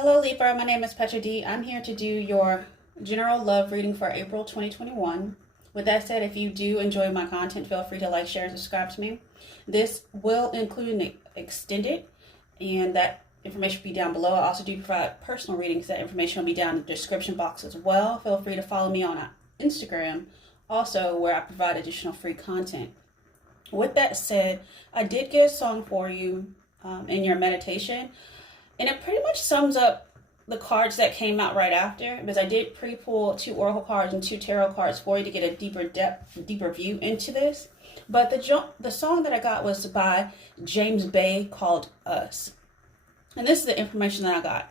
Hello Libra, my name is Petra D. I'm here to do your general love reading for April 2021. With that said, if you do enjoy my content, feel free to like, share, and subscribe to me. This will include an extended, and that information will be down below. I also do provide personal readings. That information will be down in the description box as well. Feel free to follow me on Instagram, also where I provide additional free content. With that said, I did get a song for you in your meditation. And it pretty much sums up the cards that came out right after, because I did pre-pull 2 oracle cards and 2 tarot cards for you to get a deeper view into this. But the song that I got was by James Bay called Us. And this is the information that I got.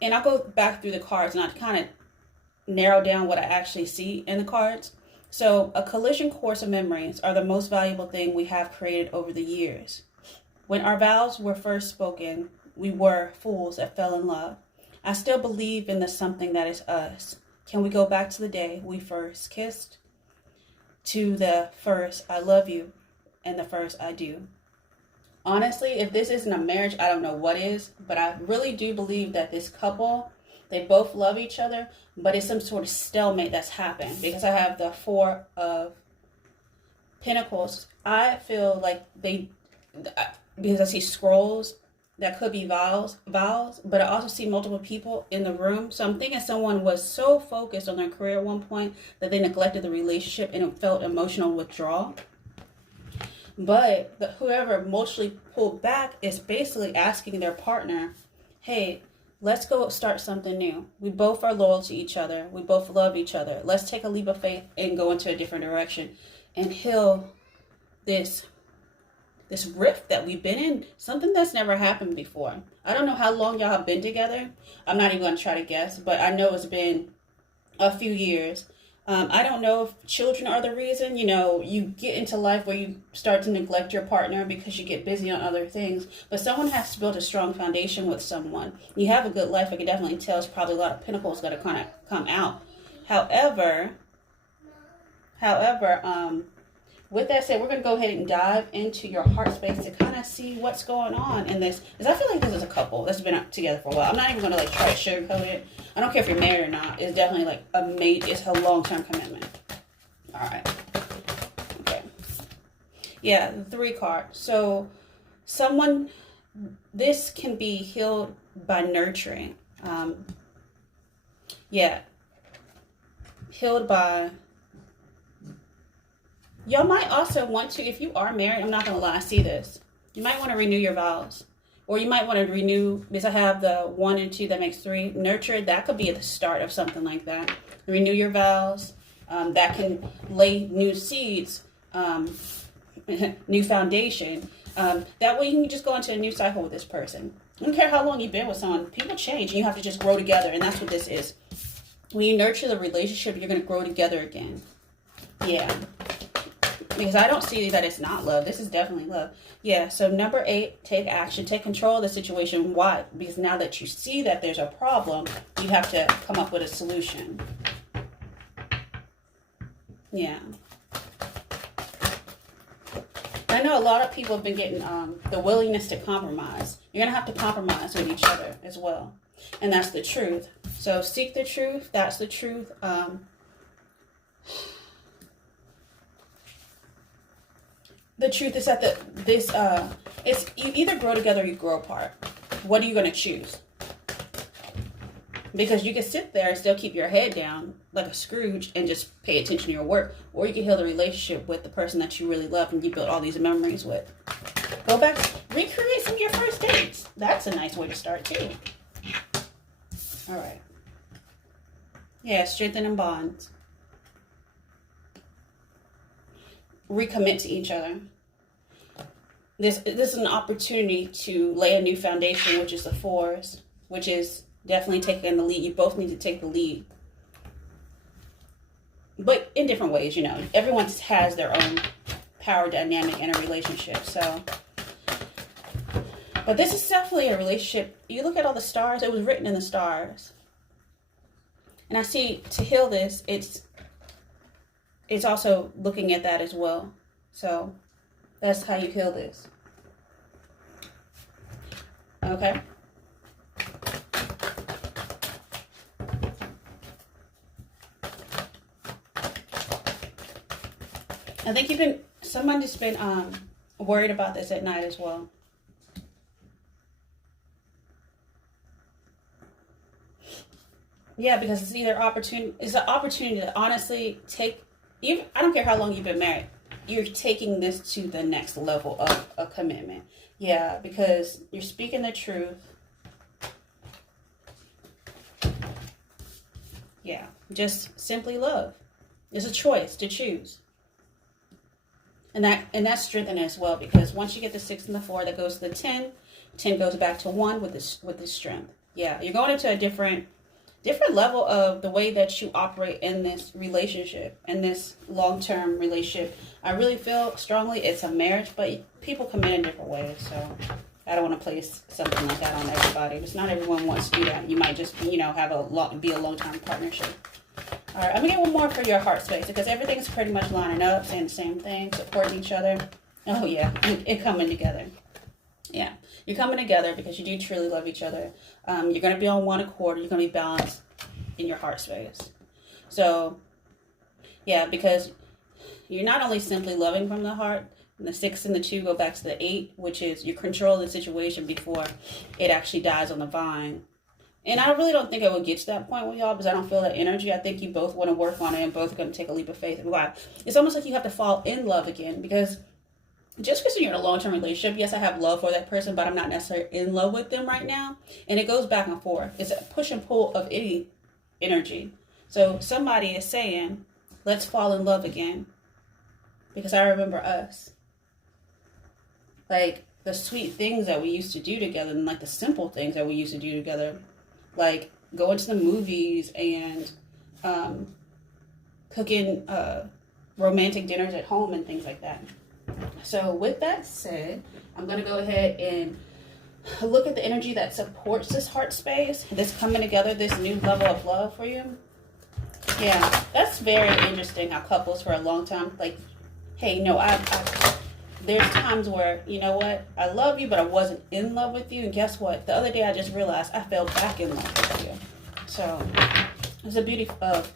And I'll go back through the cards and I'll kind of narrow down what I actually see in the cards. So, a collision course of memories are the most valuable thing we have created over the years. When our vows were first spoken, we were fools that fell in love. I still believe in the something that is us. Can we go back to the day we first kissed? To the first I love you and the first I do. Honestly, if this isn't a marriage, I don't know what is. But I really do believe that this couple, they both love each other. But it's some sort of stalemate that's happened. Because I have the 4 of Pentacles. I feel like because I see scrolls, that could be vows, but I also see multiple people in the room. So I'm thinking someone was so focused on their career at one point that they neglected the relationship and it felt emotional withdrawal. But whoever emotionally pulled back is basically asking their partner, hey, let's go start something new. We both are loyal to each other. We both love each other. Let's take a leap of faith and go into a different direction and heal this rift that we've been in, something that's never happened before. I don't know how long y'all have been together. I'm not even going to try to guess, but I know it's been a few years. I don't know if children are the reason. You know, you get into life where you start to neglect your partner because you get busy on other things. But someone has to build a strong foundation with someone. You have a good life. I can definitely tell it's probably a lot of pentacles that are kind of come out. However, with that said, we're going to go ahead and dive into your heart space to kind of see what's going on in this. Because I feel like this is a couple that's been together for a while. I'm not even going to like try to sugarcoat it. I don't care if you're married or not. It's definitely like it's a long-term commitment. All right. Okay. Yeah, the 3 cards. So this can be healed by nurturing. Healed by... Y'all might also want to, if you are married, I'm not going to lie, I see this. You might want to renew your vows. Or you might want to renew, because I have the 1 and 2 that makes 3. Nurture, that could be at the start of something like that. Renew your vows. That can lay new seeds, new foundation. That way you can just go into a new cycle with this person. I don't care how long you've been with someone. People change and you have to just grow together. And that's what this is. When you nurture the relationship, you're going to grow together again. Yeah. Because I don't see that it's not love. This is definitely love. Yeah, so number 8, take action. Take control of the situation. Why? Because now that you see that there's a problem, you have to come up with a solution. Yeah. I know a lot of people have been getting the willingness to compromise. You're going to have to compromise with each other as well. And that's the truth. So seek the truth. That's the truth. The truth is that it's you either grow together or you grow apart. What are you going to choose? Because you can sit there and still keep your head down like a Scrooge and just pay attention to your work. Or you can heal the relationship with the person that you really love and you built all these memories with. Go back, recreate some of your first dates. That's a nice way to start too. All right. Yeah, strengthening bonds. Recommit to each other. This is an opportunity to lay a new foundation, which is the 4s, which is definitely taking the lead. You both need to take the lead. But in different ways, you know. Everyone has their own power dynamic in a relationship. But this is definitely a relationship. You look at all the stars. It was written in the stars. And I see to heal this, it's also looking at that as well. So that's how you heal this. Okay. I think somebody's been worried about this at night as well. Yeah, because it's either it's an opportunity to honestly even, I don't care how long you've been married, you're taking this to the next level of a commitment. Yeah, because you're speaking the truth. Yeah, just simply love. It's a choice to choose. And that's strengthening as well, because once you get the 6 and the 4, that goes to the 10. 10 goes back to 1 with this strength. Yeah, you're going into a different level of the way that you operate in this relationship, in this long-term relationship. I really feel strongly it's a marriage, but people come in different ways, so I don't want to place something like that on everybody. Because not everyone wants to do that. You might just, have be a long-term partnership. All right, I'm going to get one more for your heart space, because everything's pretty much lining up, saying the same thing, supporting each other. Oh, yeah, it coming together. Yeah, you're coming together because you do truly love each other. You're going to be on one accord. You're going to be balanced in your heart space. So, yeah, because you're not only simply loving from the heart. And the 6 and the 2 go back to the 8, which is you control the situation before it actually dies on the vine. And I really don't think I would get to that point with y'all, because I don't feel that energy. I think you both want to work on it and both are going to take a leap of faith. Why? It's almost like you have to fall in love again, because just because you're in a long-term relationship, yes, I have love for that person, but I'm not necessarily in love with them right now. And it goes back and forth. It's a push and pull of any energy. So somebody is saying, let's fall in love again. Because I remember us. Like the sweet things that we used to do together, and like the simple things that we used to do together. Like going to the movies and cooking romantic dinners at home and things like that. So with that said, I'm going to go ahead and look at the energy that supports this heart space, this coming together, this new level of love for you. Yeah, that's very interesting how couples for a long time, like, hey, no, there's times where, you know what, I love you, but I wasn't in love with you. And guess what? The other day I just realized I fell back in love with you. So there's a beauty of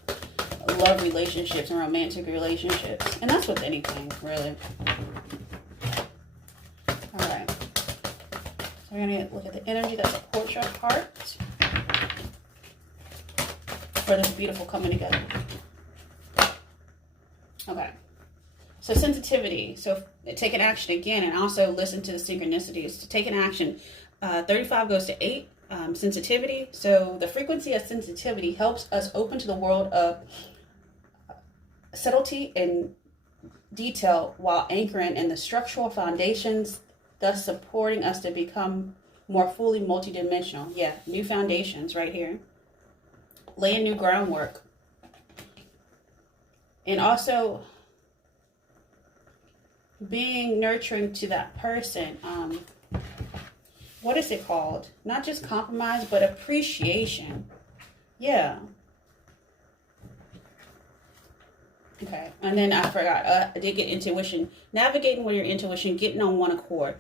love relationships and romantic relationships. And that's with anything, really. All right. So we're going to look at the energy that supports your heart for this beautiful coming together. Okay. So sensitivity. So taking action again, and also listen to the synchronicities. To take an action, 35 goes to 8. Sensitivity. So the frequency of sensitivity helps us open to the world of subtlety and detail while anchoring in the structural foundations, thus supporting us to become more fully multidimensional. Yeah, new foundations right here. Laying new groundwork. And also being nurturing to that person. What is it called? Not just compromise, but appreciation. Yeah. Okay. And then I forgot. I did get intuition. Navigating with your intuition, getting on one accord.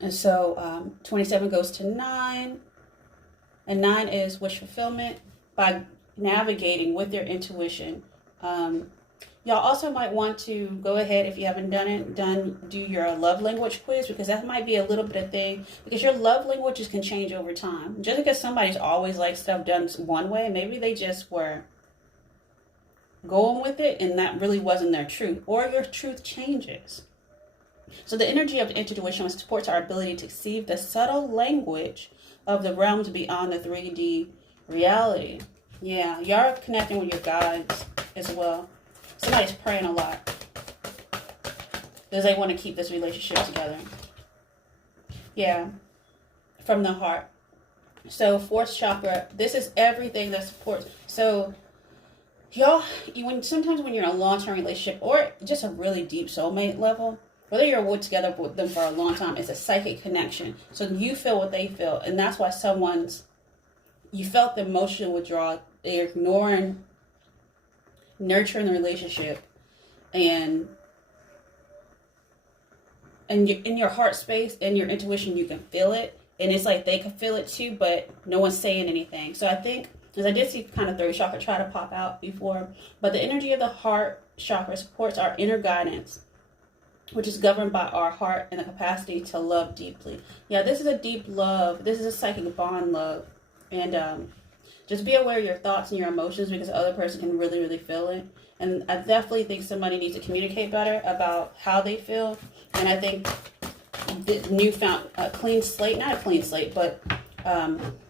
And so 27 goes to 9. And 9 is wish fulfillment by navigating with your intuition. Y'all also might want to go ahead, if you haven't do your love language quiz, because that might be a little bit of thing, because your love languages can change over time. Just because somebody's always like stuff done one way, maybe they just were going with it and that really wasn't their truth, or your truth changes. So the energy of intuition supports our ability to perceive the subtle language of the realms beyond the 3D reality. Yeah, y'all are connecting with your guides as well. Somebody's praying a lot because they want to keep this relationship together. Yeah, from the heart. So 4th chakra, this is everything that supports. So y'all, sometimes when you're in a long-term relationship or just a really deep soulmate level, whether you're together with them for a long time, it's a psychic connection. So you feel what they feel, and that's why you felt the emotional withdrawal. They're ignoring nurturing the relationship, and in your heart space and your intuition, you can feel it, and it's like they can feel it too, but no one's saying anything. So I think Because I did see kind of third chakra try to pop out before. But the energy of the heart chakra supports our inner guidance, which is governed by our heart and the capacity to love deeply. Yeah, this is a deep love. This is a psychic bond love. And just be aware of your thoughts and your emotions, because the other person can really, really feel it. And I definitely think somebody needs to communicate better about how they feel. And I think the newfound clean slate, not a clean slate, but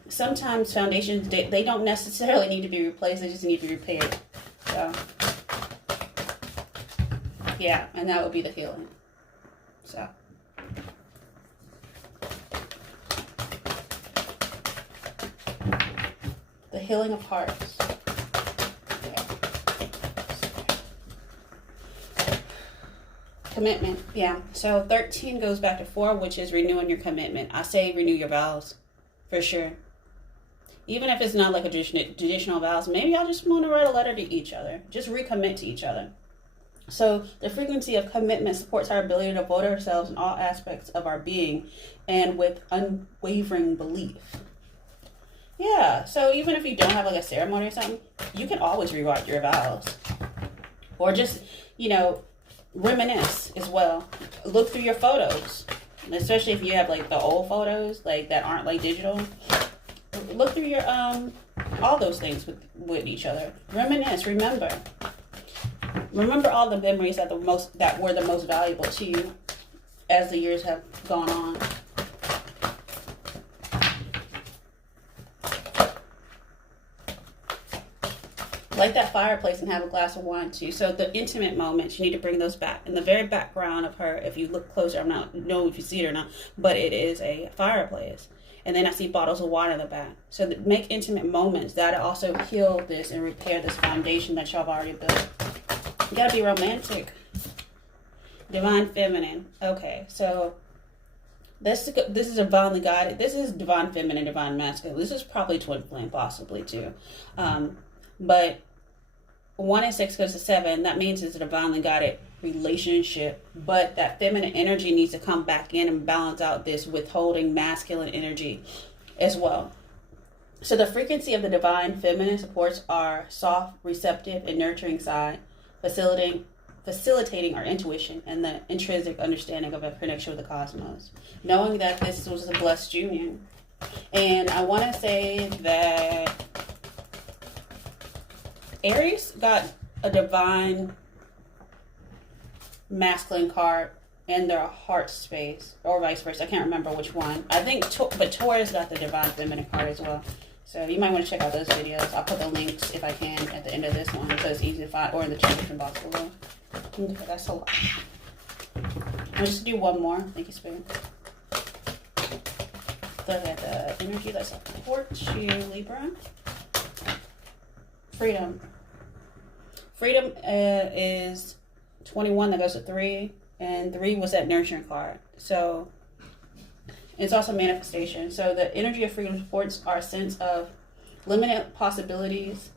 sometimes foundations, they don't necessarily need to be replaced. They just need to be repaired. So, yeah, and that would be the healing. So. The healing of hearts. Okay. Commitment. Yeah. So 13 goes back to 4, which is renewing your commitment. I say renew your vows. For sure. Even if it's not like a traditional vows, maybe y'all just want to write a letter to each other. Just recommit to each other. So the frequency of commitment supports our ability to devote ourselves in all aspects of our being and with unwavering belief. Yeah, so even if you don't have like a ceremony or something, you can always rewrite your vows. Or just, reminisce as well. Look through your photos, especially if you have like the old photos, like that aren't like digital. Look through your, all those things with each other. Reminisce, remember. Remember all the memories that were the most valuable to you as the years have gone on. Light that fireplace and have a glass of wine too. So the intimate moments, you need to bring those back. In the very background of her, if you look closer, I don't know if you see it or not, but it is a fireplace. And then I see bottles of wine in the back. So make intimate moments. That'll also heal this and repair this foundation that y'all have already built. You gotta be romantic. Divine feminine. Okay, so this is divinely guided. This is divine feminine, divine masculine. This is probably twin flame, possibly too. But 1 and 6 goes to 7. That means it's a divinely guided relationship. But that feminine energy needs to come back in and balance out this withholding masculine energy as well. So the frequency of the divine feminine supports our soft, receptive, and nurturing side, facilitating our intuition and the intrinsic understanding of a connection with the cosmos. Knowing that this was a blessed union. And I want to say that Aries got a divine masculine card in their heart space, or vice versa. I can't remember which one. I think, but Taurus got the divine feminine card as well. So you might want to check out those videos. I'll put the links, if I can, at the end of this one, so it's easy to find, or in the description box below. Okay, that's a lot. I'll just do one more. Thank you, Spirit. Look at the energy that supports you, Libra. Freedom. Freedom is 21, that goes to 3, and 3 was that nurturing card. So it's also manifestation. So the energy of freedom supports our sense of limited possibilities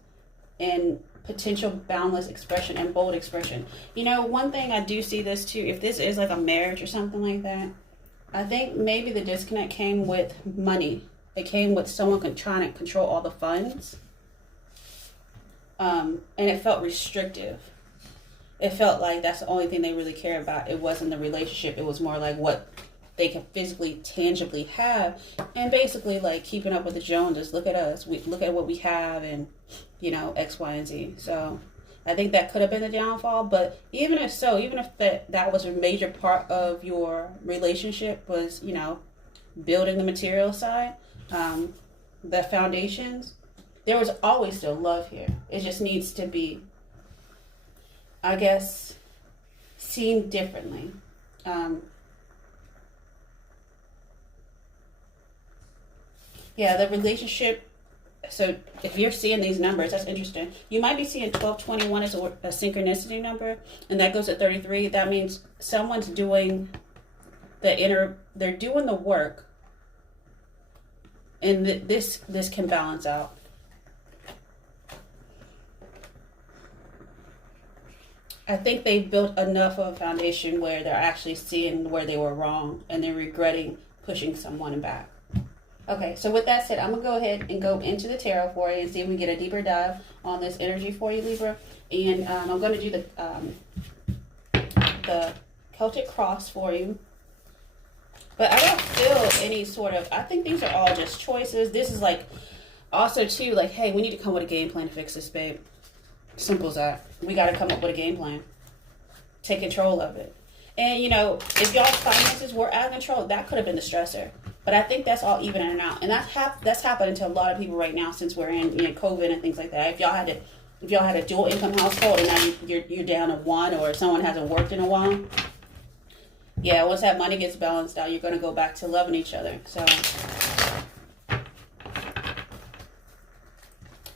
and potential boundless expression and bold expression. One thing I do see this too, if this is like a marriage or something like that, I think maybe the disconnect came with money. It came with someone trying to control all the funds. And it felt restrictive. It felt like that's the only thing they really care about. It wasn't the relationship. It was more like what they can physically, tangibly have. And basically like keeping up with the Joneses. Look at us. We look at what we have and, X, Y, and Z. So I think that could have been the downfall. But even if so, even if that was a major part of your relationship was, building the material side, the foundations, there was always still love here. It just needs to be, I guess, seen differently. Yeah, the relationship. So if you're seeing these numbers, that's interesting. You might be seeing 1221 as a synchronicity number, and that goes to 33. That means someone's doing they're doing the work, and this can balance out. I think they built enough of a foundation where they're actually seeing where they were wrong and they're regretting pushing someone back. Okay, so with that said, I'm going to go ahead and go into the tarot for you and see if we can get a deeper dive on this energy for you, Libra. And I'm going to do the Celtic cross for you. But I don't feel any sort of, I think these are all just choices. This is like, also too, like, hey, we need to come with a game plan to fix this, babe. Simple as that. We got to come up with a game plan. Take control of it. And, you know, if y'all's finances were out of control, that could have been the stressor. But I think that's all even and out. And that's happening to a lot of people right now since we're in, you know, COVID and things like that. If y'all had a dual income household and now you're down to one, or if someone hasn't worked in a while, yeah, once that money gets balanced out, you're going to go back to loving each other. So,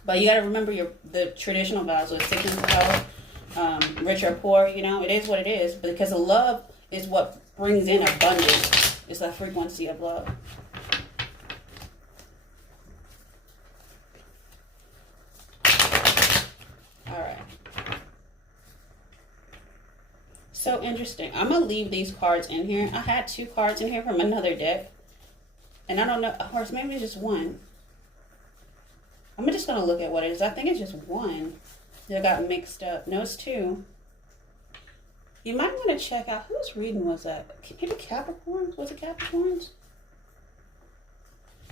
but you got to remember the traditional vows with sickness and health, rich or poor, you know, it is what it is. Because the love is what brings in abundance. It's the frequency of love. All right. So interesting. I'm going to leave these cards in here. I had 2 cards in here from another deck. And I don't know, of course, maybe just one. I'm just going to look at what it is. I think it's just one that got mixed up. No, it's 2. You might want to check out, whose reading was that? Maybe Capricorns? Was it Capricorns?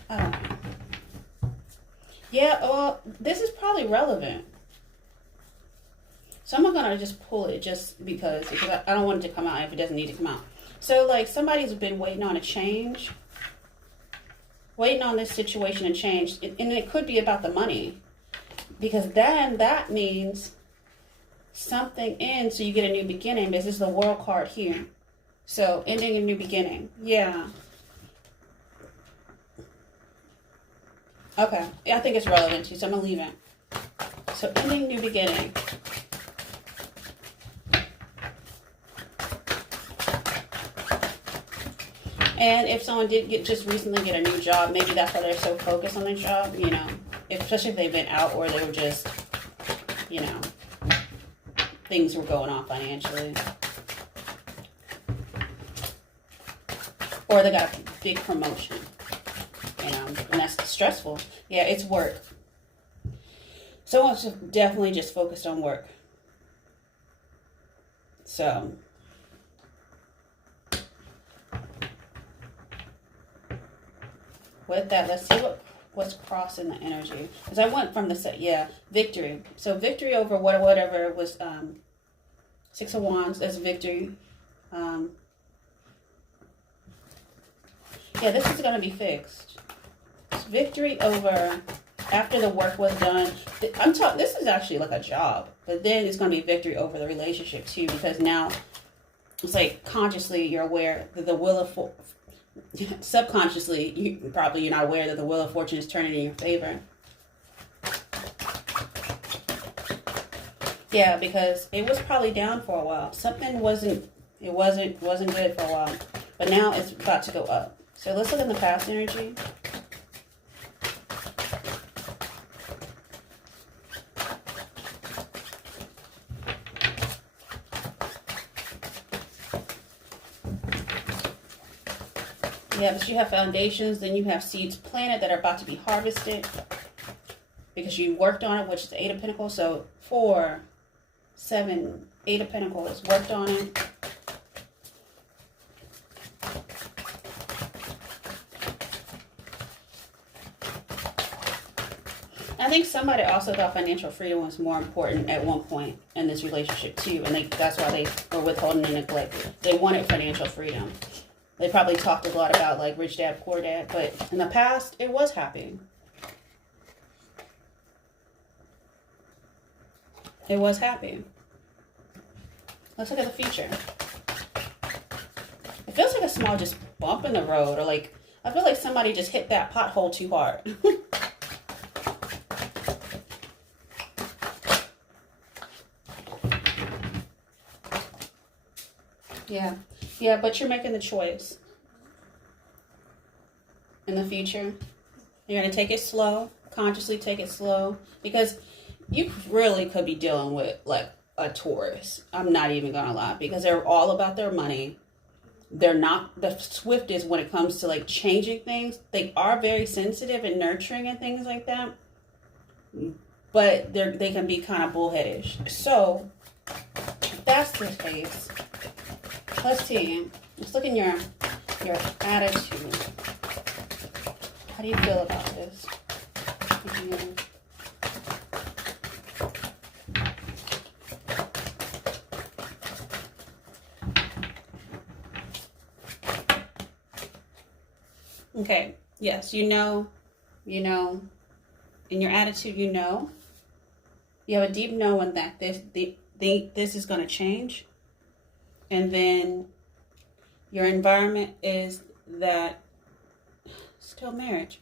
I don't know. Yeah, well, this is probably relevant. So I'm not going to just pull it just because I don't want it to come out if it doesn't need to come out. So, like, somebody's been waiting on a change. Waiting on this situation to change. And it could be about the money. Because then that means something ends, so you get a new beginning. This is the World card here. So, ending a new beginning. Yeah. Okay. I think it's relevant too, so I'm going to leave it. So, ending new beginning. And if someone did just recently get a new job, maybe that's why they're so focused on their job, you know. Especially if they've been out or they were just, you know, things were going on financially. Or they got a big promotion, you know, and that's stressful. Yeah, it's work. Someone's definitely just focused on work. So, with that, let's see what's crossing the energy. Because I went from the set, yeah, victory. So victory over whatever was 6 of Wands, that's victory. Yeah, this is going to be fixed. It's victory over, after the work was done. This is actually like a job. But then it's going to be victory over the relationship too. Because now, it's like consciously you're aware that the will of, subconsciously, you're not aware that the wheel of fortune is turning in your favor. Yeah, because it was probably down for a while. Something wasn't good for a while. But now it's about to go up. So let's look at the past energy. Yeah, but you have foundations, then you have seeds planted that are about to be harvested because you worked on it, which is the 8 of Pentacles. So 4, 7, 8 of Pentacles, worked on it. I think somebody also thought financial freedom was more important at one point in this relationship too, and that's why they were withholding and neglected. They wanted financial freedom. They probably talked a lot about like rich dad, poor dad, but in the past, it was happening. It was happy. Let's look at the future. It feels like a small just bump in the road, or like, I feel like somebody just hit that pothole too hard. Yeah, but you're making the choice. In the future, you're going to take it slow, consciously take it slow, because you really could be dealing with like a Taurus. I'm not even going to lie, because they're all about their money. they're not the swiftest when it comes to like changing things. They are very sensitive and nurturing and things like that, but they can be kind of bullheadish. So if that's the case, let's see. Let's look in your attitude. How do you feel about this? Okay, yes, you know, in your attitude, you have a deep knowing that this is going to change. And then your environment is that still marriage.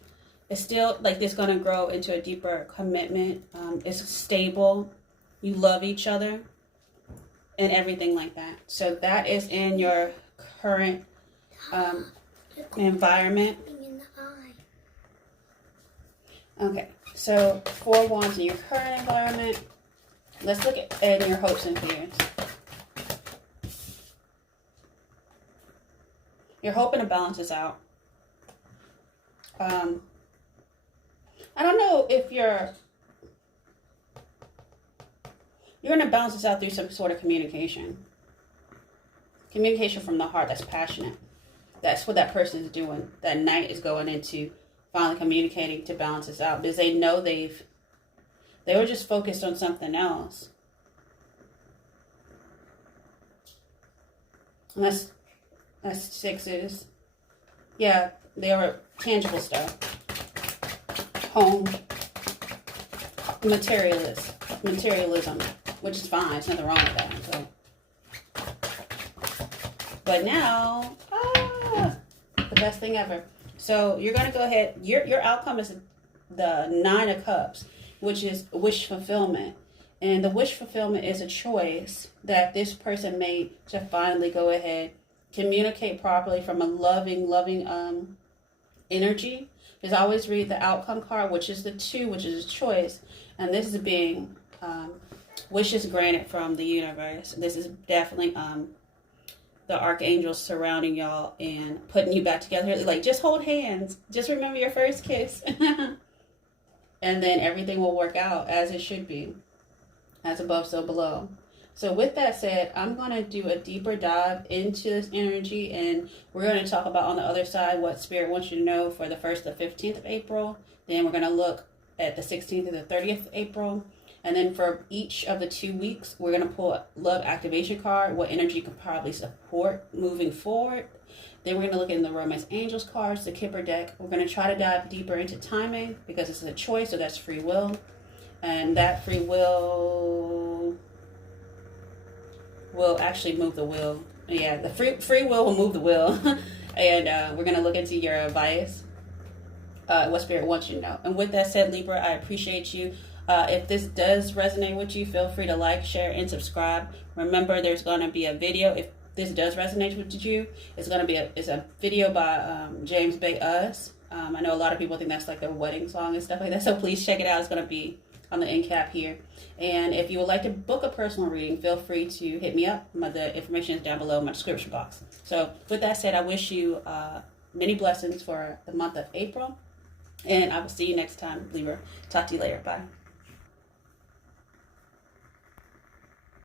It's still like this going to grow into a deeper commitment. It's stable. You love each other and everything like that. So that is in your current environment. Okay, so 4 wands in your current environment. Let's look at your hopes and fears. You're hoping to balance this out. I don't know if you're going to balance this out through some sort of communication. Communication from the heart that's passionate. That's what that person is doing. That night is going into finally communicating to balance this out, because they know they were just focused on something else. And that's sixes. Yeah, they are tangible stuff. Home. Materialism, which is fine. There's nothing wrong with that. So. But now, the best thing ever. So you're going to go ahead. Your outcome is the 9 of Cups, which is wish fulfillment. And the wish fulfillment is a choice that this person made to finally go ahead, communicate properly from a loving energy. Because I always read the outcome card, which is the 2, which is a choice. And this is being wishes granted from the universe. This is definitely the archangels surrounding y'all and putting you back together. Like, just hold hands. Just remember your first kiss. And then everything will work out as it should be. As above, so below. So with that said, I'm going to do a deeper dive into this energy. And we're going to talk about on the other side what Spirit wants you to know for the 1st to 15th of April. Then we're going to look at the 16th and the 30th of April. And then for each of the 2 weeks, we're going to pull a love activation card, what energy can probably support moving forward. Then we're going to look in the romance angels cards, the Kipper deck. We're going to try to dive deeper into timing because this is a choice, so that's free will. And that free will actually move the will. Yeah, the free will move the will. And we're going to look into your advice, what Spirit wants you to know. And with that said, Libra, I appreciate you. If this does resonate with you, feel free to like, share, and subscribe. Remember, there's going to be a video. If this does resonate with you, it's going to be a video by James Bay Us. I know a lot of people think that's like their wedding song and stuff like that, so please check it out. It's going to be on the end cap here. And if you would like to book a personal reading, feel free to hit me up. The information is down below in my description box. So with that said, I wish you many blessings for the month of April. And I will see you next time, Libra. Talk to you later. Bye.